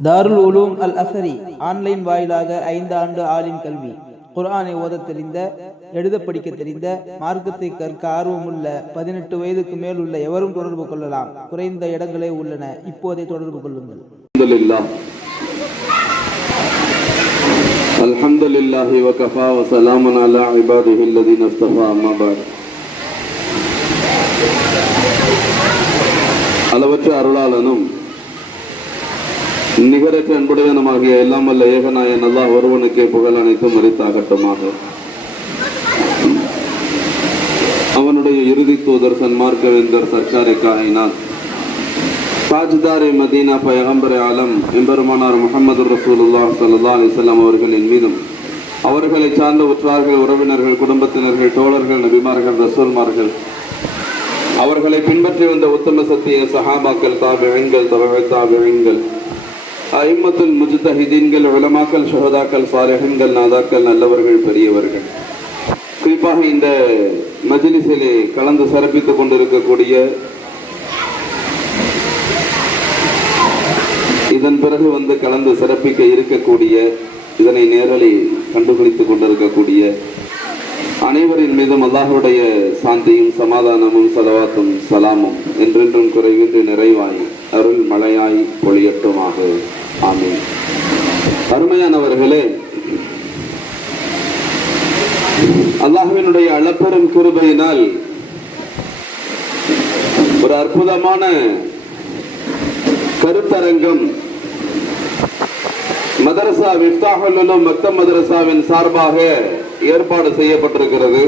தாருல் உலூம் அல் அசரி online வாயிலாக ஐந்து ஆண்டு ஆலிம் கல்வி குர்ஆனை ஓதத் தெரிந்த எழுத படிக்க தெரிந்த மார்க்கத்தை கற்க ஆர்வமுள்ள பதினெட்டு வயதுக்கு மேல் உள்ள எவரும் தொடர்பு கொள்ளலாம் குறைந்த இடங்களே உள்ளன இப்போதே தொடர்பு கொள்ளுங்கள் الحمد لله الحمد لله وكفى وسلام على عباده الذين اصطفى أما بعد அளவற்ற அருளாளனும் நிகரற்ற அன்புடையனமாகிய எல்லாம் வல்ல ஏகநாயன் அல்லாஹ் ஒருவனுக்கே புகழ் அனைத்தும் மறித்தாகட்டுமாக அவனுடைய இறுதி தூதர் சன்மார்க்கவேந்தர் சர்க்காரை காயினார் தாஜ்தாரி மதீனா பயகம்பரை ஆலம் எம்பெருமானார் முகமது ரசூலுல்லா சல்லா அலைஹி அவர்களின் மீதும் அவர்களை சார்ந்த உற்றார்கள் உறவினர்கள் குடும்பத்தினர்கள் தோழர்கள் நபிமார்கள் ரசூல்மார்கள் அவர்களை பின்பற்றி வந்த உத்தம சத்திய சஹாபாக்கள் தாபிகள் தவழ தாபிகள் ஐம்மத்துல் முஜ்தஹிதீன்கள் உலமாக்கள் ஷஹதாக்கள் சாலிஹன்கள் நாதாக்கள் நல்லவர்கள் பெரியவர்கள். குறிப்பாக இந்த மஜிலிசிலே கலந்து சிறப்பித்துக் கொண்டிருக்கக்கூடிய இதன் பிறகு வந்து கலந்து சிறப்பிக்க இருக்கக்கூடிய இதனை நேரலை கண்டுபிடித்துக் கொண்டிருக்கக்கூடிய அனைவரின் மீதும் அல்லாஹுடைய சாந்தியும் சமாதானமும் சலவாத்தும் சலாமும் என்றென்றும் குறைவின்றி நிறைவாய் அருள் மழையாய் பொழியட்டுமாக. ஆமீன். அருமையானவர்களே அல்லாஹுவினுடைய அளப்பெரும் கிருபையினால் ஒரு அற்புதமான கருத்தரங்கம் மதரசா விஃப்தாஹுல் உலூம் மதரசாவின் சார்பாக ஏற்பாடு செய்யப்பட்டிருக்கிறது.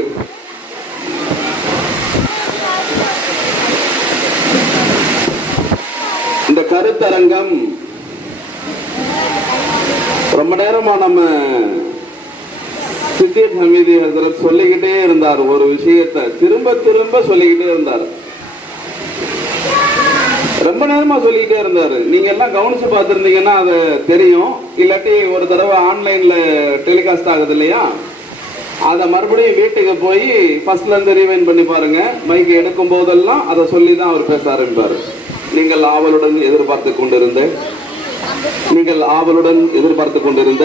இந்த கருத்தரங்கம் ரொம்ப நேரமா நம்ம சித்திக் ஹமீதி ஹசரத் சொல்லிக்கிட்டே இருந்தார் ஒரு விஷயத்தை. திரும்ப திரும்ப சொல்லிக்கிட்டே இருந்தார். ரொம்ப நேரமா சொல்லிக்கிட்டே இருந்தாரு. நீங்க எல்லாம் கவனிச்சு பார்த்துருந்தீங்கன்னா அது தெரியும். இல்லாட்டி ஒரு தடவை ஆன்லைன்ல டெலிகாஸ்ட் ஆகுது இல்லையா? அதை மறுபடியும் வீட்டுக்கு போய் ஃபர்ஸ்ட்ல இருந்து ரீவைன் பண்ணி பாருங்க. மைக் எடுக்கும் போதெல்லாம் அதை சொல்லி தான் அவர் பேச ஆரம்பிப்பாரு. நீங்கள் ஆவலுடன் எதிர்பார்த்து கொண்டிருந்தேன். நீங்கள் ஆவலுடன் எதிர்பார்த்து கொண்டிருந்த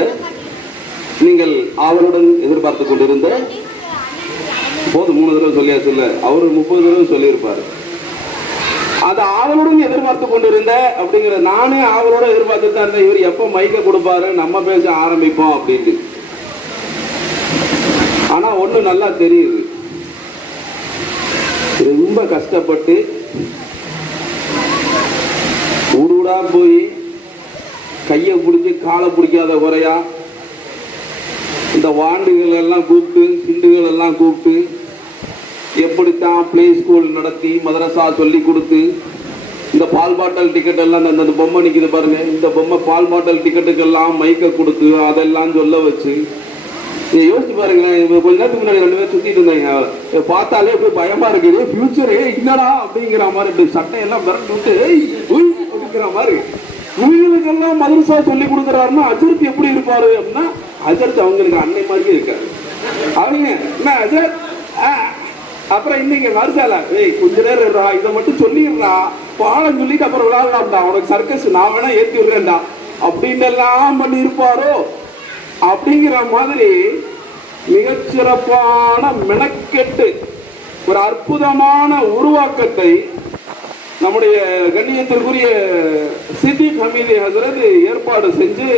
நீங்கள் ஆவலுடன் எதிர்பார்த்து கொண்டிருந்த போது மூணு தடவை சொல்லியாச்சு இல்ல. அவர் முப்பது தடவை சொல்லியிருப்பாரு. அது ஆவலுடன் எதிர்பார்த்து கொண்டிருந்த அப்படிங்கிற நானே ஆவலோட எதிர்பார்த்துட்டு தான் இருந்தேன். இவர் எப்போ மைக்க கொடுப்பாரு? நம்ம பேச ஆரம்பிப்போம் அப்படின்ட்டு ஆனா ஒண்ணு நல்லா தெரியுது. ரொம்ப கஷ்டப்பட்டு ஊடுடா போய் கையை பிடிச்சி காலை பிடிக்காத குறையா? இந்த வாண்டுகள் எல்லாம் கூப்பிட்டு சிண்டுகள் எல்லாம் கூப்பிட்டு எப்படித்தான் பிளே ஸ்கூல் நடத்தி மதரசா சொல்லி கொடுத்து இந்த பால் பாட்டல் டிக்கெட் எல்லாம் இந்த பொம்மை நிற்கிது பாருங்க இந்த பொம்மை பால் பாட்டல் டிக்கெட்டுக்கெல்லாம் மைக்க கொடுத்து அதெல்லாம் சொல்ல வச்சு நீங்க யோசிச்சு பாருங்களேன் கொஞ்ச நேரத்துக்கு முன்னாடி ரெண்டு பேர் சுத்திட்டு இருந்தாங்க. பார்த்தாலே போய் பயமா இருக்குது. ஃபியூச்சரே என்னடா அப்படிங்கிற மாதிரி சட்டையெல்லாம் விரட்டு விட்டு அப்படிங்கிற மாதிரி. இவங்களுக்கெல்லாம் மதரசா சொல்லி கொடுக்குறாருன்னா அஜர்த் எப்படி இருப்பாரு அப்படின்னா அஜர்த் அவங்களுக்கு அன்னை மாதிரியே இருக்காரு. அவங்க என்ன அஜர்த்? ஆ, அப்புறம் இன்னைக்கு மறுசால ஏய் கொஞ்ச நேரம் இருடா இதை மட்டும் சொல்லிடுறா. பாடம் சொல்லிட்டு அப்புறம் விளையாடலாம்டா உனக்கு சர்க்கஸ் நான் வேணா ஏத்தி விடுறேன்டா. அப்படின்னு எல்லாம் பண்ணி இருப்பாரோ அப்படிங்கிற மாதிரி மிகச்சிறப்பான மெனக்கெட்டு ஒரு அற்புதமான உருவாக்கத்தை நம்முடைய கண்ணியத்திற்குரிய சித்திக் ஹமீதி ஹசரத் ஏற்பாடு செஞ்சு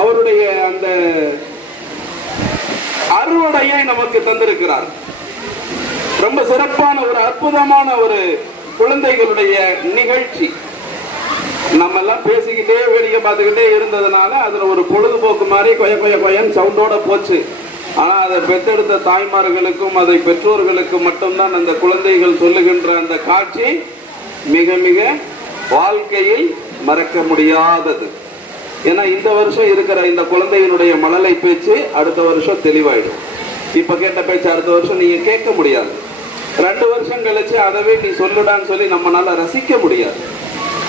அவருடைய அந்த அறுவடையை நமக்கு தந்திருக்கிறார். ரொம்ப சிறப்பான ஒரு அற்புதமான ஒரு குழந்தைகளுடைய நிகழ்ச்சி. நம்ம எல்லாம் பேசிக்கிட்டே வேடிக்கை பார்த்துக்கிட்டே இருந்ததுனால அதுல ஒரு பொழுதுபோக்கு மாதிரி கொய கொய கொயன் சவுண்டோட போச்சு. ஆனா அதை பெற்றெடுத்த தாய்மார்களுக்கும் அதை பெற்றோர்களுக்கும் மட்டும்தான் அந்த குழந்தைகள் சொல்லுகின்ற அந்த காட்சி மிக மிக வாழ்க்கையில் மறக்க முடியாதது. ஏன்னா இந்த வருஷம் இருக்கிற இந்த குழந்தையினுடைய மழலை பேச்சு அடுத்த வருஷம் தெளிவாயிடும். இப்ப கேட்ட பேச்சு அடுத்த வருஷம் நீங்க கேட்க முடியாது. ரெண்டு வருஷம் கழிச்சு அதவே நீ சொல்லுடான்னு சொல்லி நம்மளால ரசிக்க முடியாது.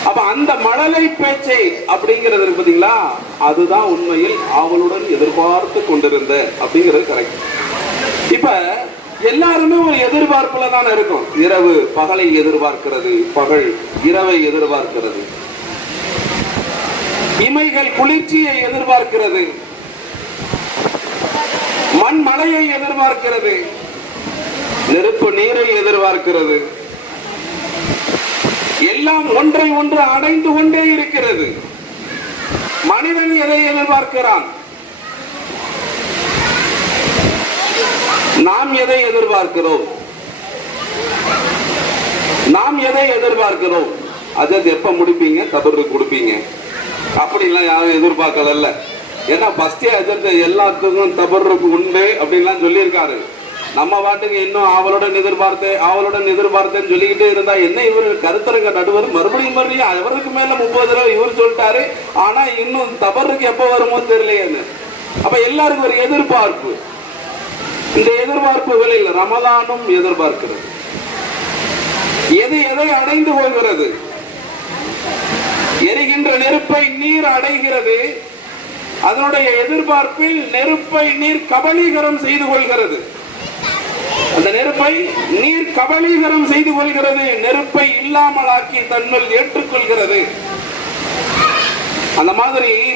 அப்ப அந்த மழலை பேச்சை அப்படிங்கிறது இருக்கு பாத்தீங்களா? அதுதான் உண்மையில் அவளுடன் எதிர்பார்த்து கொண்டிருந்த அப்படிங்கிறது கரெக்ட் எல்லாருமே ஒரு எதிர்பார்ப்புல தான் இருக்கும். இரவு பகலை எதிர்பார்க்கிறது பகல் இரவை எதிர்பார்க்கிறது. இமைகள் குளிர்ச்சியை எதிர்பார்க்கிறது. மண் மலையை எதிர்பார்க்கிறது. நெருப்பு நீரை எதிர்பார்க்கிறது. எல்லாம் ஒன்றை ஒன்று அடைந்து கொண்டே இருக்கிறது. மனிதன் எதை எதிர்பார்க்கிறான்? நாம் எதை எதிர்பார்க்கிறோம்? நாம் எதை எதிர்பார்க்கிறோம்? அதை எப்ப முடிப்பீங்க? தபருக்கு கொடுப்பீங்க. அப்படிலாம் யாரும் எதிர்பார்க்கல ஏன்னா ஃபர்ஸ்டே அஜத் எல்லாத்துக்கும் தபருக்கு உண்டு அப்படின்லாம் சொல்லியிருக்காரு. நம்ம பாட்டுக்கு இன்னும் அவளுடன் எதிர்பார்த்தேன் அவளுடன் எதிர்பார்த்தேன்னு சொல்லிக்கிட்டே இருந்தா என்ன இவர் கருத்தரங்க நடுவர்? மறுபடியும் மறுபடியும் அவருக்கு மேல முப்பது தடவை இவர் சொல்லிட்டாரு. ஆனா இன்னும் தபருக்கு எப்ப வருமோ தெரியலையேன்னு. அப்ப எல்லாருக்கும் ஒரு எதிர்பார்ப்பு. இந்த எதிர்பார்ப்புகளில் ரமதானும் எதிர்பார்க்கிறது. எது எதை அடைந்து கொள்கிறது? எரிகின்ற நெருப்பை நீர் அடைகிறது. அதனுடைய எதிர்பார்ப்பில் நெருப்பை நீர் கபலீகரம் செய்து கொள்கிறது. அந்த நெருப்பை நீர் கபலீகரம் செய்து கொள்கிறது. நெருப்பை இல்லாமலாக்கி தன்னுள் ஏற்றுக்கொள்கிறது. அந்த மாதிரி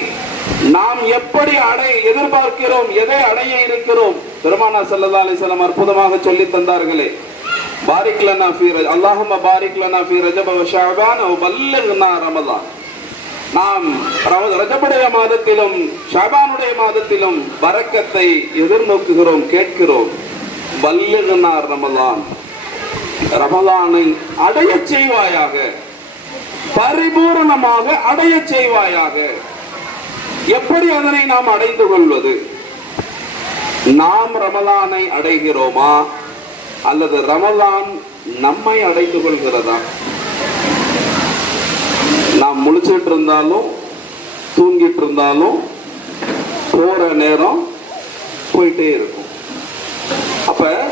நாம் எப்படி அடை எதிர்பார்க்கிறோம் எதை அடைய இருக்கிறோம்? பெருமானா ஸல்லல்லாஹு அலைஹி அற்புதமாக சொல்லி தந்தார்களே. பாரிக் லனா ரஜ அல்லாஹும்ம பாரிக் லனா ஃபீ ரஜப ஷாபான் ஷஅபான் ரமதான் நாம் ரம- ரஜபுடைய மாதத்திலும் ஷாபானுடைய மாதத்திலும் வரக்கத்தை எதிர்நோக்குகிறோம் கேட்கிறோம். பல்லிக்னா ரமதான் ரமலானை அடையச் செய்வாயாக பரிபூரணமாக அடையச் செய்வாயாக. எப்படி அதனை நாம் அடைந்து கொள்வது? நாம் ரமலானை அடைகிறோமா? அல்லது ரமலான் நம்மை அடைந்து கொள்கிறதா? நாம் முழிச்சிட்டு இருந்தாலும் தூங்கிட்டு இருந்தாலும் போற நேரம் போயிட்டே இருக்கும். அப்ப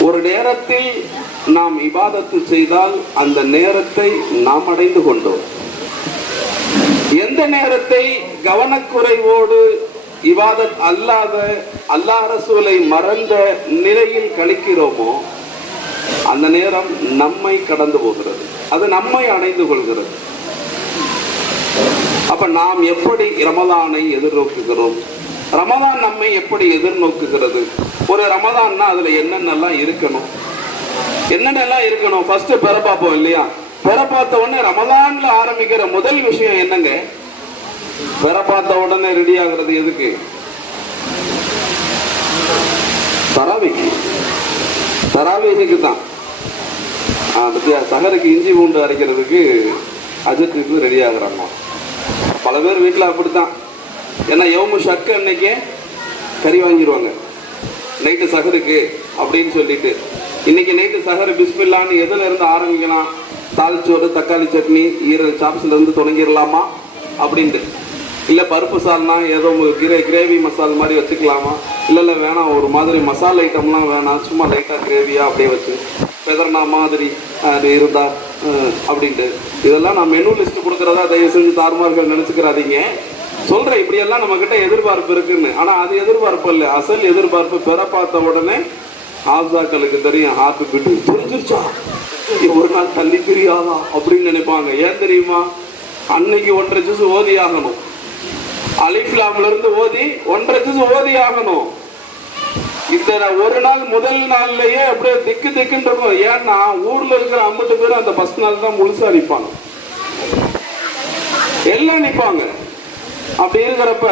ஒரு நேரத்தில் நாம் இபாதத்து செய்தால் அந்த நேரத்தை நாம் அடைந்து கொண்டோம். இந்த நேரத்தை கவனக்குறைவோடு இவாதத் அல்லாத அல்லா ரசூலை மறந்த நிலையில் கழிக்கிறோமோ அந்த நேரம் நம்மை கடந்து போகிறது. அது நம்மை அடைந்து கொள்கிறது. அப்ப நாம் எப்படி ரமதானை எதிர்நோக்குகிறோம்? ரமதான் நம்மை எப்படி எதிர்நோக்குகிறது? ஒரு ரமதான்னா அதுல என்னென்னலாம் இருக்கணும்? என்னென்னலாம் இருக்கணும்? ஃபர்ஸ்ட் பெற பார்ப்போம் இல்லையா? பெற பார்த்த உடனே ரமதான்ல ஆரம்பிக்கிற முதல் விஷயம் என்னங்க? பெற பார்த்த உடனே ரெடி ஆகுறது எதுக்கு? தராவிக்கு. தராவிக்கு தான் சகருக்கு இஞ்சி பூண்டு அரைக்கிறதுக்கு அஜத்துக்கு ரெடி ஆகுறாங்க. பல பேர் வீட்டில் அப்படித்தான். ஏன்னா யவுமு ஷக்கு அன்னைக்கே கறி வாங்கிடுவாங்க நைட்டு சகருக்கு அப்படின்னு சொல்லிட்டு. இன்னைக்கு நைட்டு சகர பிஸ்மில்லான்னு எதுல இருந்து ஆரம்பிக்கலாம்? தாளிச்சோறு தக்காளி சட்னி ஈரல் சாப்ஸ்ல இருந்து தொடங்கிடலாமா? அப்படின்ட்டு. இல்லை பருப்பு சால்னா ஏதோ கிரே கிரேவி மசால் மாதிரி வச்சுக்கலாமா? இல்லை இல்லை வேணாம். ஒரு மாதிரி மசாலா ஐட்டம்லாம் வேணாம். சும்மா லைட்டாக கிரேவியா அப்படியே வச்சு. பெதர்னா மாதிரி அது இருந்தா அப்படின்ட்டு. இதெல்லாம் நான் மெனு லிஸ்ட் கொடுக்குறதா தயவு செஞ்சு தார்மார்கள் நினச்சிக்கிறாதீங்க. சொல்கிறேன் இப்படியெல்லாம் நம்மக்கிட்ட எதிர்பார்ப்பு இருக்குன்னு. ஆனால் அது எதிர்பார்ப்பு இல்லை. அசல் எதிர்பார்ப்பு பெற பார்த்த உடனே ஆப்சாக்களுக்கு தெரியும். ஹார்ட் பிட்டு தெரிஞ்சிருச்சா ஒரு நாள் தள்ளி பிரியாதா? அப்படின்னு நினைப்பாங்க. ஏன் தெரியுமா? அன்னைக்கு ஒன்றரை ஜூஸ் ஓதி ஆகணும் அலிப்லாம்ல இருந்து ஓதி ஒன்றரை ஜூஸ் ஓதி ஆகணும். இந்த ஒரு நாள் முதல் நாள்லயே அப்படியே திக்கு திக்குன்னு இருக்கும். ஏன்னா ஊர்ல இருக்கிற ஐம்பது பேர் அந்த ஃபர்ஸ்ட் நாள் தான் முழுசா நிற்பாங்க எல்லாம் நிற்பாங்க அப்படி இருக்கிறப்ப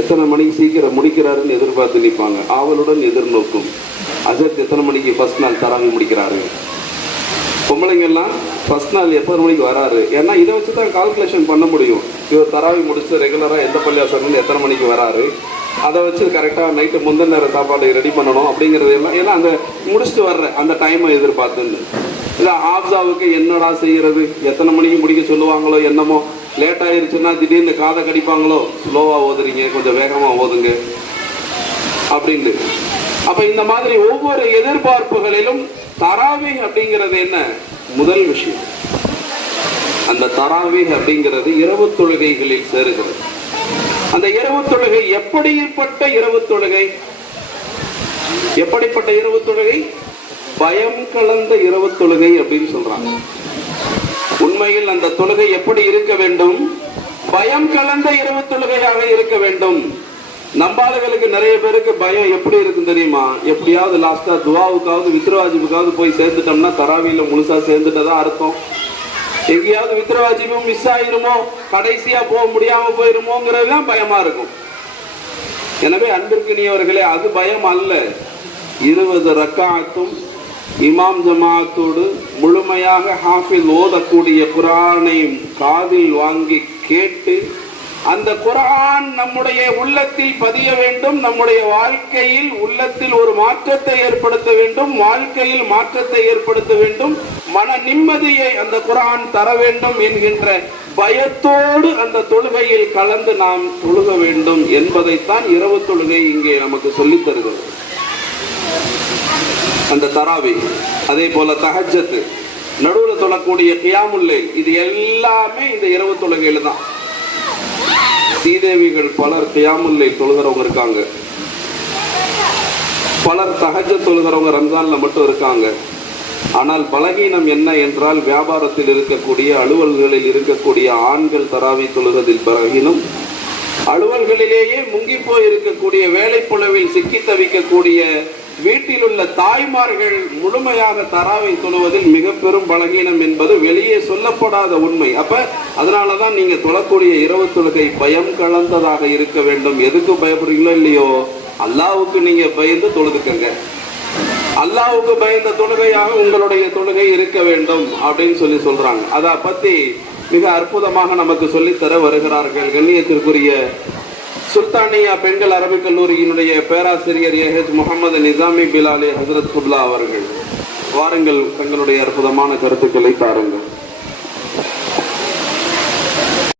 எத்தனை மணிக்கு சீக்கிரம் முடிக்கிறாருன்னு எதிர்பார்த்து நிற்பாங்க ஆவலுடன் எதிர்நோக்கும். அஜத் எத்தனை மணிக்கு ஃபர்ஸ்ட் நாள் தராங்க முடிக்கிறாரு? பொம்பளைங்கள்லாம் ஃபஸ்ட் ஃபர்ஸ்ட் நாள் எத்தனை மணிக்கு வராரு. ஏன்னா இதை வச்சு தான் கால்குலேஷன் பண்ண முடியும். இவர் தராவி முடிச்சு ரெகுலராக எந்த பள்ளியாசனில் எத்தனை மணிக்கு வராரு? அதை வச்சு கரெக்டாக நைட்டு முந்தின நேரம் சாப்பாடு ரெடி பண்ணணும் அப்படிங்கிறது எல்லாம். ஏன்னா அந்த முடிச்சுட்டு வர்ற அந்த டைமை எதிர்பார்த்துன்னு. இல்லை ஆப்சாவுக்கு என்னடா செய்கிறது எத்தனை மணிக்கு முடிக்க சொல்லுவாங்களோ என்னமோ? லேட் ஆயிருச்சுன்னா திடீர்னு காதை கடிப்பாங்களோ? ஸ்லோவாக ஓதுறீங்க கொஞ்சம் வேகமாக ஓதுங்க. அப்படின்னு அப்போ இந்த மாதிரி ஒவ்வொரு எதிர்பார்ப்புகளிலும் தராவி அப்படிங்கிறது என்ன? முதல் விஷயம். அந்த தராவி அப்படிங்கிறது இரவு தொழுகைகளில் சேருகிறது. அந்த இரவு தொழுகை எப்படிப்பட்ட இரவு தொழுகை? எப்படிப்பட்ட இரவு தொழுகை? பயம் கலந்த இரவு தொழுகை அப்படின்னு சொல்றாங்க. உண்மையில் அந்த தொழுகை எப்படி இருக்க வேண்டும்? பயம் கலந்த இரவு தொழுகையாக இருக்க வேண்டும். நம்பாளுகளுக்கு நிறைய பேருக்கு பயம் எப்படி இருக்கும் தெரியுமா? எப்படியாவது லாஸ்டா துவாவுக்காவது வித்ரவாஜிபுக்காவது போய் சேர்ந்துட்டோம்னா தராவியில முழுசா சேர்ந்துட்டதா அர்த்தம்? எங்கேயாவது வித்ரவாஜிபும் மிஸ் ஆயிருமோ? கடைசியா போக முடியாம போயிருமோங்கிறதுலாம் பயமா இருக்கும். எனவே அன்பிற்கினியவர்களே அது பயம் அல்ல. இருபது ரக்காத்தும் இமாம் ஜமாத்தோடு முழுமையாக ஹாஃபில் ஓதக்கூடிய குரானை காதில் வாங்கி கேட்டு அந்த குரான் நம்முடைய உள்ளத்தில் பதிய வேண்டும் நம்முடைய வாழ்க்கையில் உள்ளத்தில் ஒரு மாற்றத்தை ஏற்படுத்த வேண்டும் வாழ்க்கையில் மாற்றத்தை ஏற்படுத்த வேண்டும் மன நிம்மதியை அந்த குரான் தர வேண்டும் என்கின்ற பயத்தோடு அந்த தொழுகையில் கலந்து நாம் தொழுக வேண்டும் என்பதைத்தான் இரவு தொழுகை இங்கே நமக்கு சொல்லித் தருகிறது. அந்த தராவி அதே போல தகஜத்து நடுவில் தொழக்கூடிய கியாமுல்லை இது எல்லாமே இந்த இரவு தொழுகையில் தான். ஸ்ரீதேவிகள் பலர் கியாமுல்லை தொழுகிறவங்க இருக்காங்க. பலர் தகஜ தொழுகிறவங்க ரம்ஜான்ல மட்டும் இருக்காங்க. ஆனால் பலகீனம் என்ன என்றால் வியாபாரத்தில் இருக்கக்கூடிய அலுவல்களில் இருக்கக்கூடிய ஆண்கள் தராவி தொழுகிறதில் பலகீனம். அலுவல்களிலேயே முங்கிப்போய் இருக்கக்கூடிய வேலைப்புலவில் சிக்கி தவிக்கக்கூடிய வீட்டில் உள்ள தாய்மார்கள் முழுமையாக தராவை தொழுவதில் மிக பெரும் பலகீனம் என்பது வெளியே சொல்லப்படாத உண்மை. அப்ப அதனாலதான் நீங்க தொழக்கூடிய இரவு தொழுகை பயம் கலந்ததாக இருக்க வேண்டும். எதுக்கு பயப்படுறீங்களோ இல்லையோ? அல்லாவுக்கு நீங்க பயந்து தொழுதுக்கங்க. அல்லாவுக்கு பயந்த தொழுகையாக உங்களுடைய தொழுகை இருக்க வேண்டும் அப்படின்னு சொல்லி சொல்றாங்க. அதை பத்தி மிக அற்புதமாக நமக்கு சொல்லித்தர வருகிறார்கள். கண்ணியத்திற்குரிய சுல்தானியா பெண்கள் அரபிக் கல்லூரியினுடைய பேராசிரியர் ஏஹெச் முகமது நிசாமி பிலாலி ஹசரத் குப்லா அவர்கள். வாருங்கள் தங்களுடைய அற்புதமான கருத்துக்களை தாருங்கள்.